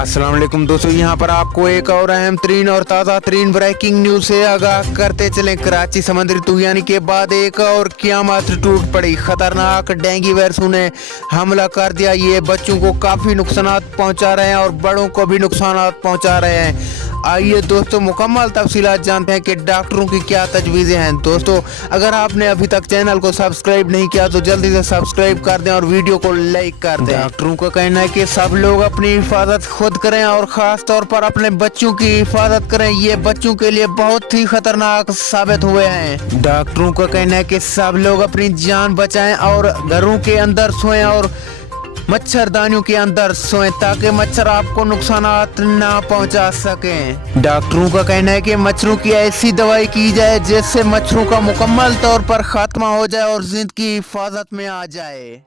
अस्सलाम वालेकुम दोस्तों, यहाँ पर आपको एक और अहम तरीन और ताज़ा तरीन ब्रेकिंग न्यूज से आगाह करते चलें। कराची समुद्री तूफान के बाद एक और क़यामत टूट पड़ी। खतरनाक डेंगू वायरस ने हमला कर दिया। ये बच्चों को काफ़ी नुकसान पहुँचा रहे हैं और बड़ों को भी नुकसान पहुँचा रहे हैं। आइए दोस्तों मुकम्मल तफसीलात जानते हैं कि डॉक्टरों की क्या तजवीज़ें हैं। दोस्तों अगर आपने अभी तक चैनल को सब्सक्राइब नहीं किया तो जल्दी से सब्सक्राइब कर दें और वीडियो को लाइक कर दें। डॉक्टरों का कहना है कि सब लोग अपनी हिफाजत खुद करें और ख़ास तौर पर अपने बच्चों की हिफाजत करें। ये बच्चों के लिए बहुत ही खतरनाक साबित हुए हैं। डॉक्टरों का कहना है कि सब लोग अपनी जान बचाएं और घरों के अंदर सोएं और मच्छरदानियों के अंदर सोएं ताकि मच्छर आपको नुकसानात ना पहुंचा सकें। डॉक्टरों का कहना है कि मच्छरों की ऐसी दवाई की जाए जिससे मच्छरों का मुकम्मल तौर पर खात्मा हो जाए और जिंदगी हिफाजत में आ जाए।